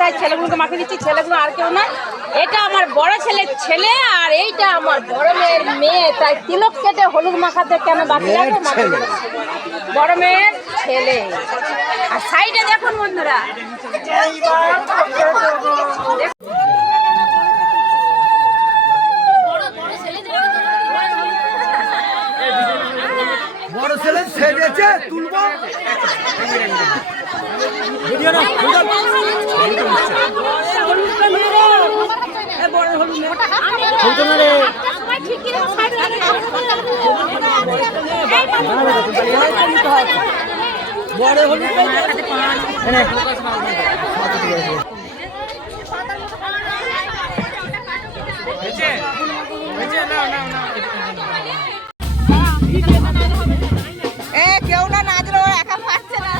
তাই ছেলেগুলোকে মাখিয়ে দিচ্ছি। ছেলেগুলো আর কেউ না, এটা আমার বড় ছেলের ছেলে আর এইটা আমার বড় মেয়ের মেয়ে। তাই তিলক কেটে হলুদ মাখাতে কেন বাকি লাগে? বড় মেয়ের ছেলে। আর সাইডে দেখুন বন্ধুরা, বড় ছেলে সেজেছে, তুলবো কেউ না নাচলো, একা পারছে না।